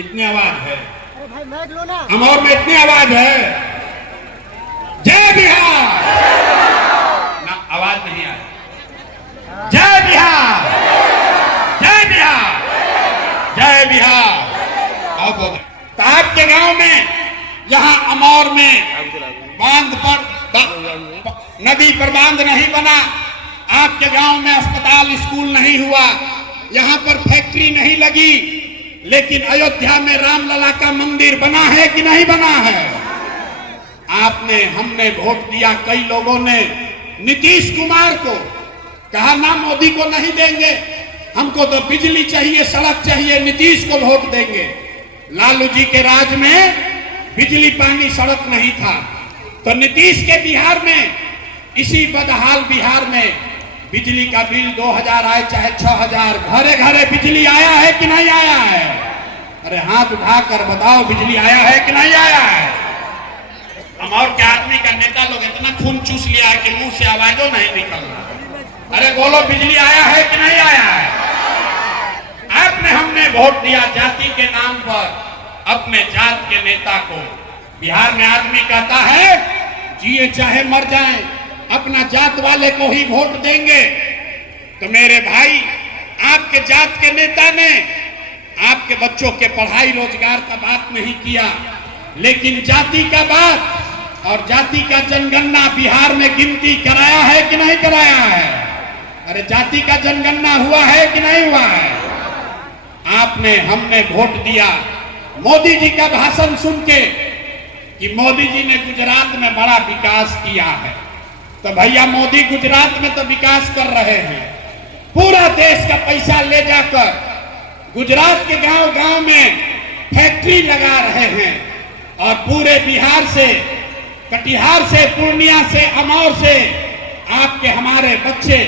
इतनी आवाज है, अरे भाई मैक लो ना। अमौर में इतनी आवाज है, जय बिहार ना, आवाज नहीं आ रही। जय बिहार, जय बिहार, जय बिहार। और बोल तो आपके गांव में, यहाँ अमौर में बांध पर नदी पर बांध नहीं बना, आपके गांव में अस्पताल स्कूल नहीं हुआ, यहाँ पर फैक्ट्री नहीं लगी, लेकिन अयोध्या में रामलला का मंदिर बना है कि नहीं बना है? आपने, हमने वोट दिया, कई लोगों ने नीतीश कुमार को, कहा ना मोदी को नहीं देंगे, हमको तो बिजली चाहिए, सड़क चाहिए, नीतीश को वोट देंगे। लालू जी के राज में बिजली पानी सड़क नहीं था, तो नीतीश के बिहार में, इसी बदहाल बिहार में बिजली का बिल 2000 आए चाहे 6000, घरे घरे बिजली आया है कि नहीं आया है? अरे हाथ उठाकर बताओ, बिजली आया है कि नहीं आया है? अमौर के आदमी का नेता लोग इतना खून चूस लिया है कि मुंह से आवाजों नहीं निकल रहा। अरे बोलो, बिजली आया है कि नहीं आया है? आपने, हमने वोट दिया जाति के नाम पर, अपने जात के नेता को। बिहार में आदमी कहता है जिए चाहे मर जाए, अपना जात वाले को ही वोट देंगे। तो मेरे भाई, आपके जात के नेता ने आपके बच्चों के पढ़ाई रोजगार का बात नहीं किया, लेकिन जाति का बात और जाति का जनगणना बिहार में गिनती कराया है कि नहीं कराया है? अरे जाति का जनगणना हुआ है कि नहीं हुआ है? आपने, हमने वोट दिया मोदी जी का भाषण सुन के कि मोदी जी ने गुजरात में बड़ा विकास किया है। तो भैया, मोदी गुजरात में तो विकास कर रहे हैं, पूरा देश का पैसा ले जाकर गुजरात के गांव गांव में फैक्ट्री लगा रहे हैं, और पूरे बिहार से, कटिहार से, पूर्णिया से, अमौर से आपके हमारे बच्चे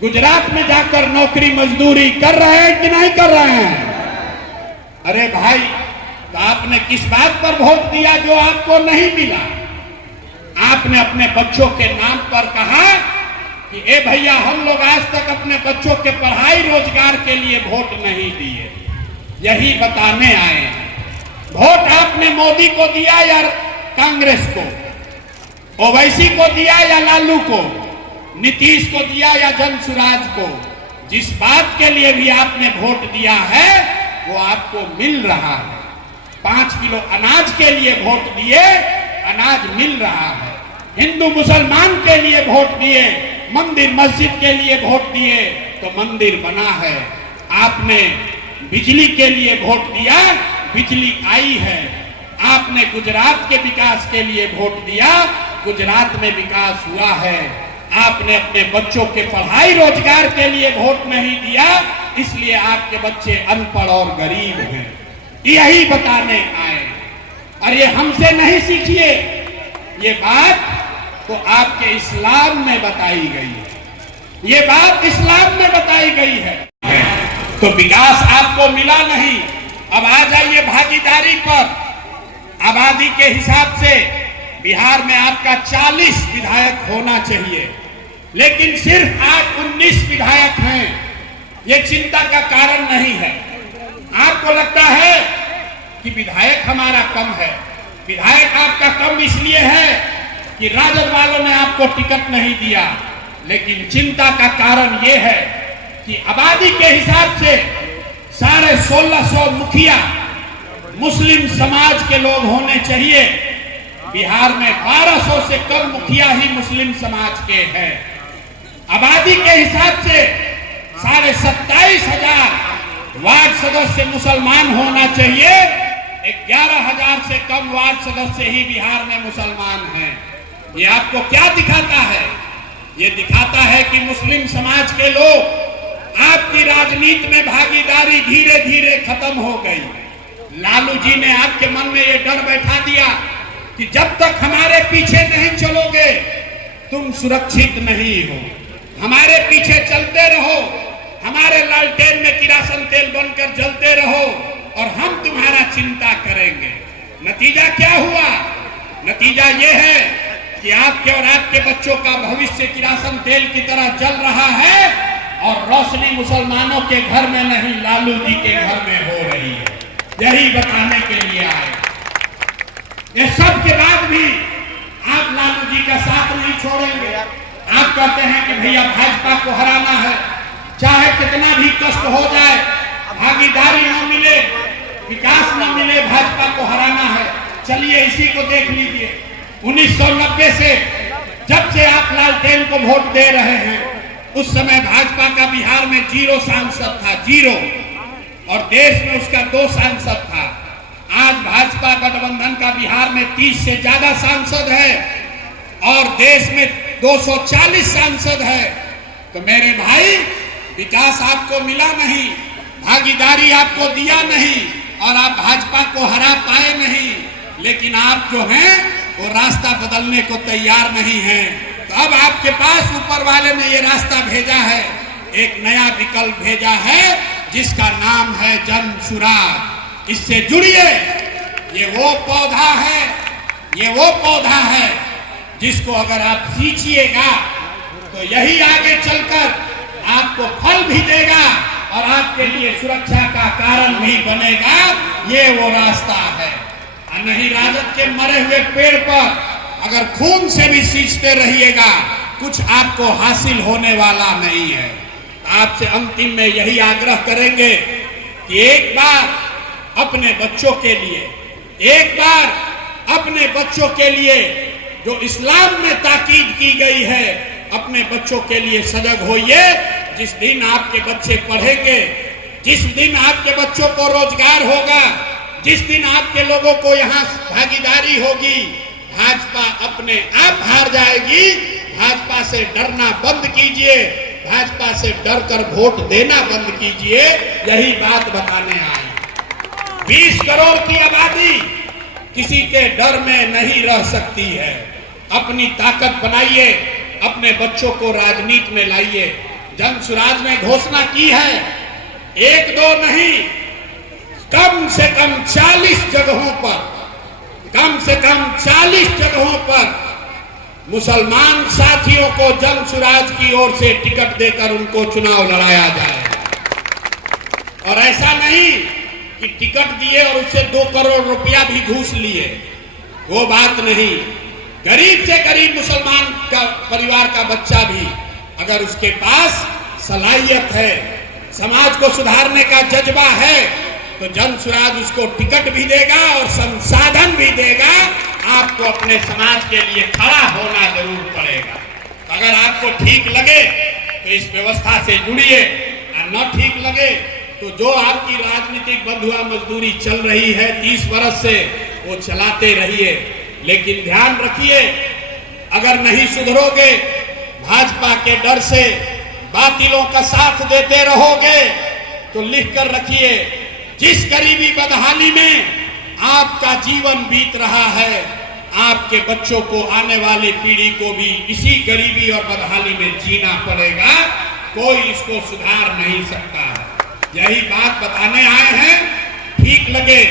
गुजरात में जाकर नौकरी मजदूरी कर रहे हैं कि नहीं कर रहे हैं? अरे भाई, तो आपने किस बात पर वोट दिया जो आपको नहीं मिला? आपने अपने बच्चों के नाम पर कहा कि ए भैया, हम लोग आज तक अपने बच्चों के पढ़ाई रोजगार के लिए वोट नहीं दिए। यही बताने आए, वोट आपने मोदी को दिया या कांग्रेस को, ओवैसी को दिया या लालू को, नीतीश को दिया या जनसुराज को? जिस बात के लिए भी आपने वोट दिया है वो आपको मिल रहा है। 5 किलो अनाज के लिए वोट दिए, अनाज मिल रहा है। हिंदू मुसलमान के लिए वोट दिए, मंदिर मस्जिद के लिए वोट दिए, तो मंदिर बना है। आपने बिजली के लिए वोट दिया, बिजली आई है। आपने गुजरात के विकास के लिए वोट दिया, गुजरात में विकास हुआ है। आपने अपने बच्चों के पढ़ाई रोजगार के लिए वोट नहीं दिया, इसलिए आपके बच्चे अनपढ़ और गरीब हैं। यही बताने आए, और ये हमसे नहीं सीखिए, ये बात तो आपके इस्लाम में बताई गई है, ये बात इस्लाम में बताई गई है। तो विकास आपको मिला नहीं। अब आ जाइए भागीदारी पर। आबादी के हिसाब से बिहार में आपका 40 विधायक होना चाहिए, लेकिन सिर्फ आज 19 विधायक हैं। ये चिंता का कारण नहीं है। आपको लगता है कि विधायक हमारा कम है, विधायक आपका कम इसलिए है कि राजद वालों ने आपको टिकट नहीं दिया, लेकिन चिंता का कारण यह है कि आबादी के हिसाब से 1650 मुखिया मुस्लिम समाज के लोग होने चाहिए। बिहार में 1200 से कम मुखिया ही मुस्लिम समाज के हैं। आबादी के हिसाब से 27,500 वार्ड सदस्य मुसलमान होना चाहिए। 11,000 से कम वार्ड सदस्य ही बिहार में मुसलमान हैं। ये आपको क्या दिखाता है? ये दिखाता है कि मुस्लिम समाज के लोग, आपकी राजनीति में भागीदारी धीरे धीरे खत्म हो गई। लालू जी ने आपके मन में ये डर बैठा दिया कि जब तक हमारे पीछे नहीं चलोगे तुम सुरक्षित नहीं हो, हमारे पीछे चलते रहो, हमारे लालटेन में किरासन तेल बनकर जलते रहो और हम तुम्हारा चिंता करेंगे। नतीजा क्या हुआ? नतीजा ये है कि आपके और आपके बच्चों का भविष्य किरासन तेल की तरह जल रहा है, और रोशनी मुसलमानों के घर में नहीं, लालू जी के घर में हो रही है। यही बताने के लिए आए। ये सब के बाद भी आप लालू जी का साथ नहीं छोड़ेंगे। आप कहते हैं कि भैया भाजपा को हराना है, चाहे कितना भी कष्ट हो जाए, भागीदारी न मिले, विकास न मिले, भाजपा को हराना है। चलिए इसी को देख लीजिए। 1990 से जब से आप लालटेन को वोट दे रहे हैं, उस समय भाजपा का बिहार में 0 सांसद था, 0, और देश में उसका 2 सांसद था। आज भाजपा गठबंधन का बिहार में 30 से ज्यादा सांसद है और देश में 240 सांसद है। तो मेरे भाई, विकास आपको मिला नहीं, भागीदारी आपको दिया नहीं और आप भाजपा को हरा पाए नहीं, लेकिन आप जो हैं वो रास्ता बदलने को तैयार नहीं हैं। तो अब आपके पास ऊपर वाले ने ये रास्ता भेजा है, एक नया विकल्प भेजा है जिसका नाम है जन सुराज। इससे जुड़िए। ये वो पौधा है, ये वो पौधा है जिसको अगर आप सींचिएगा तो यही आगे चलकर आपको फल भी देगा और आपके लिए सुरक्षा का कारण भी बनेगा। ये वो रास्ता है। और नहीं राजद के मरे हुए पेड़ पर अगर खून से भी सींचते रहिएगा, कुछ आपको हासिल होने वाला नहीं है। आपसे अंतिम में यही आग्रह करेंगे कि एक बार अपने बच्चों के लिए, एक बार अपने बच्चों के लिए जो इस्लाम में ताकीद की गई है, अपने बच्चों के लिए सजग होइए। जिस दिन आपके बच्चे पढ़ेंगे, जिस दिन आपके बच्चों को रोजगार होगा, जिस दिन आपके लोगों को यहाँ भागीदारी होगी, भाजपा अपने आप हार जाएगी। भाजपा से डरना बंद कीजिए, भाजपा से डरकर वोट देना बंद कीजिए। यही बात बताने आए। 20 करोड़ की आबादी किसी के डर में नहीं रह सकती है। अपनी ताकत बनाइए, अपने बच्चों को राजनीति में लाइए। जन सुराज ने घोषणा की है, 1-2 नहीं, कम से कम 40 जगहों पर, कम से कम 40 जगहों पर मुसलमान साथियों को जन सुराज की ओर से टिकट देकर उनको चुनाव लड़ाया जाए। और ऐसा नहीं कि टिकट दिए और उससे 2 करोड़ रुपया भी घूस लिए, वो बात नहीं। गरीब से गरीब मुसलमान का परिवार का बच्चा भी अगर उसके पास सलाहियत है, समाज को सुधारने का जज्बा है, तो जन सुराज उसको टिकट भी देगा और संसाधन भी देगा। आपको अपने समाज के लिए खड़ा होना जरूर पड़ेगा। अगर आपको ठीक लगे तो इस व्यवस्था से जुड़िए, और न ठीक लगे तो जो आपकी राजनीतिक बंधुआ मजदूरी चल रही है 30 वर्ष से, वो चलाते रहिए। लेकिन ध्यान रखिए, अगर नहीं सुधरोगे, भाजपा के डर से बातिलों का साथ देते रहोगे, तो लिख कर रखिए, जिस गरीबी बदहाली में आपका जीवन बीत रहा है, आपके बच्चों को, आने वाली पीढ़ी को भी इसी गरीबी और बदहाली में जीना पड़ेगा। कोई इसको सुधार नहीं सकता है। यही बात बताने आए हैं। ठीक लगे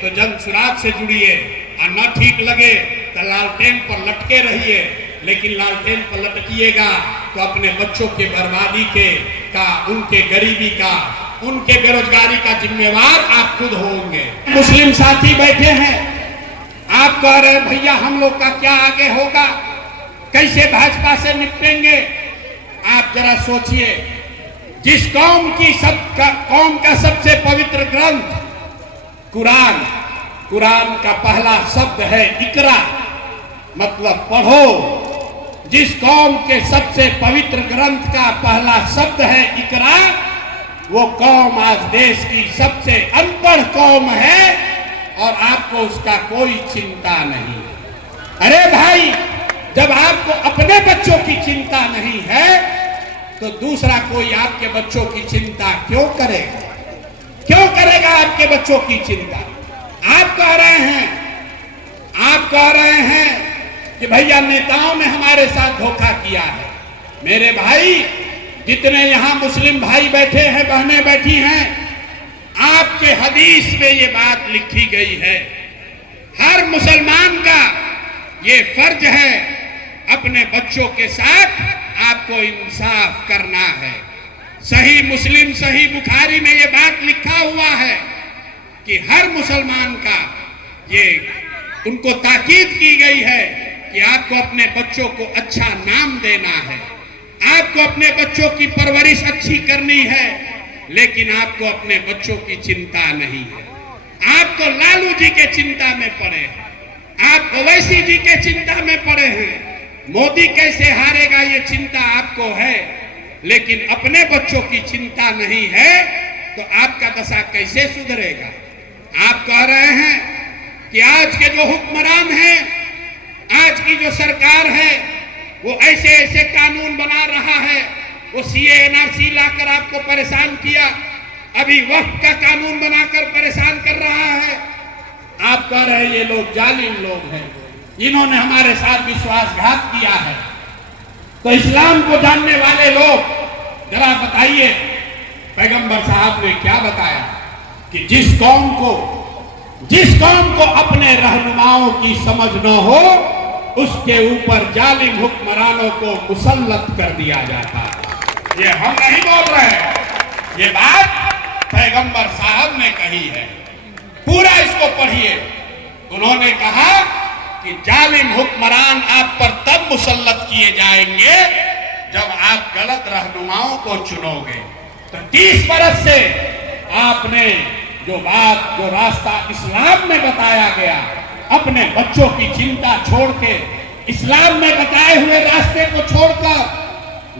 तो जन सुराज से जुड़िए, और न ठीक लगे तो लालटेन पर लटके रहिए। लेकिन लालटेन पर लटकिएगा तो अपने बच्चों के बर्बादी का, उनके गरीबी का, उनके बेरोजगारी का जिम्मेवार आप खुद होंगे। मुस्लिम साथी बैठे हैं, आप कह रहे हैं भैया हम लोग का क्या आगे होगा, कैसे भाजपा से निपटेंगे। आप जरा सोचिए, जिस कौम का सबसे पवित्र ग्रंथ कुरान, कुरान का पहला शब्द है इकरा, मतलब पढ़ो। जिस कौम के सबसे पवित्र ग्रंथ का पहला शब्द है इकरा, वो कौम आज देश की सबसे अनपढ़ कौम है और आपको उसका कोई चिंता नहीं। अरे भाई, जब आपको अपने बच्चों की चिंता नहीं है तो दूसरा कोई आपके बच्चों की चिंता क्यों करेगा? क्यों करेगा आपके बच्चों की चिंता? आप कह रहे हैं कि भैया नेताओं ने हमारे साथ धोखा किया है। मेरे भाई, जितने यहां मुस्लिम भाई बैठे हैं, बहनें बैठी हैं, आपके हदीस में ये बात लिखी गई है। हर मुसलमान का ये फर्ज है, अपने बच्चों के साथ आपको इंसाफ करना है। सही मुस्लिम, सही बुखारी में ये बात लिखा हुआ है। कि हर मुसलमान का ये उनको ताकीद की गई है कि आपको अपने बच्चों को अच्छा नाम देना है, आपको अपने बच्चों की परवरिश अच्छी करनी है, लेकिन आपको अपने बच्चों की चिंता नहीं है। आप तो लालू जी के चिंता में पड़े हैं, आप ओवैसी जी के चिंता में पड़े हैं, मोदी कैसे हारेगा ये चिंता आपको है, लेकिन अपने बच्चों की चिंता नहीं है, तो आपका दशा कैसे सुधरेगा। आप कह रहे हैं कि आज के जो हुक्मरान हैं, आज की जो सरकार है, वो ऐसे ऐसे कानून बना रहा है, वो सीए एनआरसी लाकर आपको परेशान किया, अभी वक्त का कानून बनाकर परेशान कर रहा है। आप कह रहे हैं ये लोग जालिम लोग हैं, इन्होंने हमारे साथ विश्वासघात किया है। तो इस्लाम को जानने वाले लोग जरा बताइए, पैगंबर साहब ने क्या बताया कि जिस कौम को अपने रहनुमाओं की समझ न हो, उसके ऊपर जालिम हुक्मरानों को मुसल्लत कर दिया जाता है। ये हम नहीं बोल रहे हैं, ये बात पैगंबर साहब ने कही है। पूरा इसको पढ़िए। उन्होंने कहा कि जालिम हुक्मरान आप पर तब मुसल्लत किए जाएंगे जब आप गलत रहनुमाओं को चुनोगे। तो 30 बरस से आपने जो रास्ता इस्लाम में बताया गया, अपने बच्चों की चिंता छोड़ के इस्लाम में बताए हुए रास्ते को छोड़कर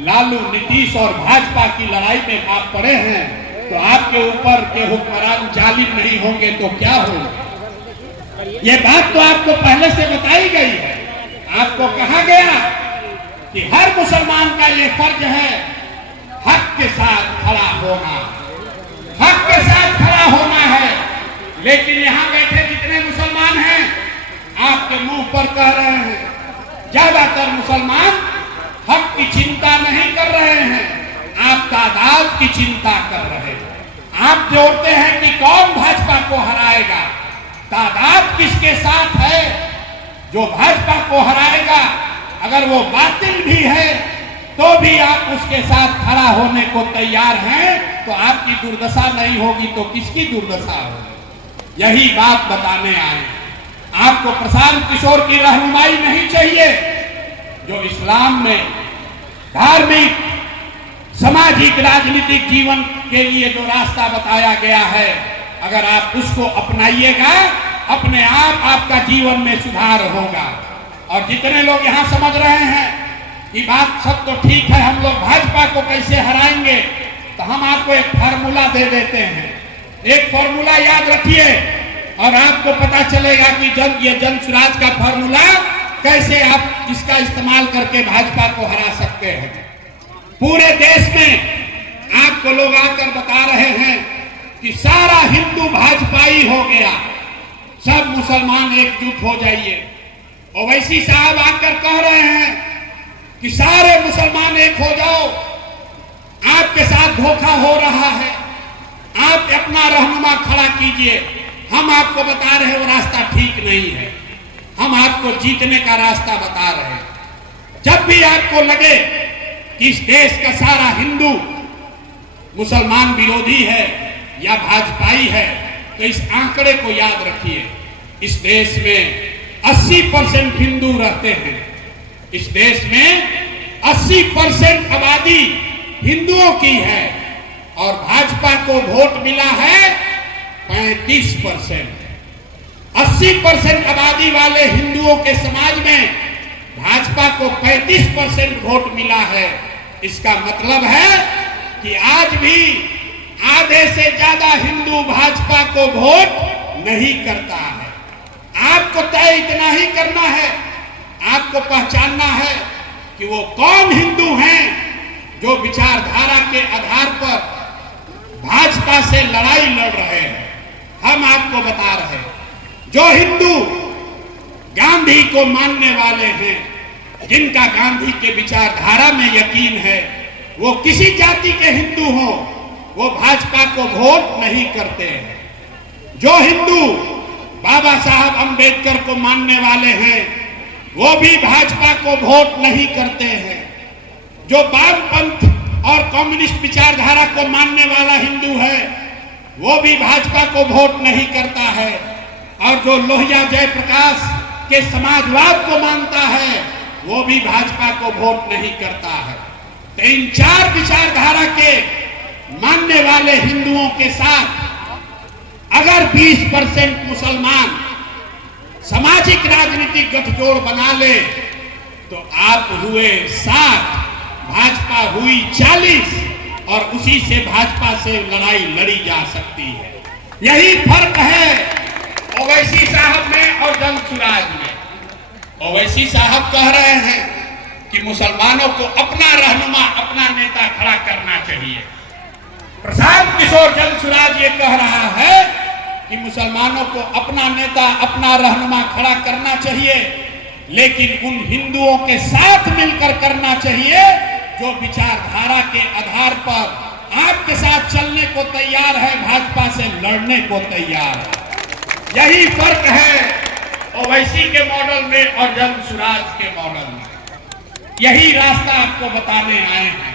लालू, नीतीश और भाजपा की लड़ाई में आप पड़े हैं। तो आपके ऊपर के हुक्मरान जालिम नहीं होंगे तो क्या होगा। ये बात तो आपको पहले से बताई गई है। आपको कहा गया कि हर मुसलमान का ये फर्ज है हक के साथ खड़ा होना, हक के साथ खड़ा होना है। लेकिन यहां बैठे जितने मुसलमान हैं, आपके मुंह पर कह रहे हैं, ज्यादातर मुसलमान हक की चिंता नहीं कर रहे हैं, आप तादाद की चिंता कर रहे हैं। आप जोड़ते हैं कि कौन भाजपा को हराएगा, तादाद किसके साथ है। जो भाजपा को हराएगा अगर वो बातिल भी है तो भी आप उसके साथ खड़ा होने को तैयार हैं, तो आपकी दुर्दशा नहीं होगी तो किसकी दुर्दशा होगी। यही बात बताने आए। आपको प्रशांत किशोर की रहनुमाई नहीं चाहिए। जो इस्लाम में धार्मिक, सामाजिक, राजनीतिक जीवन के लिए जो रास्ता बताया गया है, अगर आप उसको अपनाइएगा, अपने आप आपका जीवन में सुधार होगा। और जितने लोग यहां समझ रहे हैं कि बात सब तो ठीक है, हम लोग भाजपा को कैसे हराएंगे, तो हम आपको एक फार्मूला दे देते हैं। एक फार्मूला याद रखिए और आपको पता चलेगा कि ये जन स्वराज का फार्मूला कैसे आप इसका इस्तेमाल करके भाजपा को हरा सकते हैं। पूरे देश में आपको लोग आकर बता रहे हैं कि सारा हिंदू भाजपाई हो गया, सब मुसलमान एकजुट हो जाइए। ओवैसी साहब आकर कह रहे हैं कि सारे मुसलमान एक हो जाओ, आपके साथ धोखा हो रहा है, आप अपना रहनुमा खड़ा कीजिए। हम आपको बता रहे हैं वो रास्ता ठीक नहीं है, हम आपको जीतने का रास्ता बता रहे हैं। जब भी आपको लगे कि इस देश का सारा हिंदू मुसलमान विरोधी है या भाजपाई है, तो इस आंकड़े को याद रखिए। इस देश में 80% हिंदू रहते हैं। इस देश में 80% आबादी हिंदुओं की है और भाजपा को वोट मिला है 35%। 80% आबादी वाले हिंदुओं के समाज में भाजपा को 35% वोट मिला है। इसका मतलब है कि आज भी आधे से ज्यादा हिंदू भाजपा को वोट नहीं करता है। आपको तय इतना ही करना है, आपको पहचानना है कि वो कौन हिंदू हैं जो विचारधारा के आधार पर भाजपा से लड़ाई लड़ रहे हैं। हम आपको बता रहे हैं, जो हिंदू गांधी को मानने वाले हैं, जिनका गांधी के विचारधारा में यकीन है, वो किसी जाति के हिंदू हो, वो भाजपा को वोट नहीं करते हैं। जो हिंदू बाबा साहब अंबेडकर को मानने वाले हैं, वो भी भाजपा को वोट नहीं करते हैं। जो वामपंथ और कम्युनिस्ट विचारधारा को मानने वाला हिंदू है, वो भी भाजपा को वोट नहीं करता है, और जो लोहिया जयप्रकाश के समाजवाद को मानता है वो भी भाजपा को वोट नहीं करता है। तो इन चार विचारधारा के मानने वाले हिंदुओं के साथ अगर 20% मुसलमान सामाजिक राजनीतिक गठजोड़ बना ले तो आप हुए 60, भाजपा हुई 40, और उसी से भाजपा से लड़ाई लड़ी जा सकती है। यही फर्क है ओवैसी साहब में और जंगसुराज में। ओवैसी साहब कह रहे हैं कि मुसलमानों को अपना रहनुमा, अपना नेता खड़ा करना चाहिए। प्रशांत किशोर जंगसुराज ये कह रहा है कि मुसलमानों को अपना नेता, अपना रहनुमा खड़ा करना चाहिए, लेकिन उन हिंदुओं के साथ मिलकर करना चाहिए जो विचारधारा के आधार पर आपके साथ चलने को तैयार है, भाजपा से लड़ने को तैयार है। यही फर्क है ओवैसी के मॉडल में और जंगसुराज के मॉडल में। यही रास्ता आपको बताने आए हैं।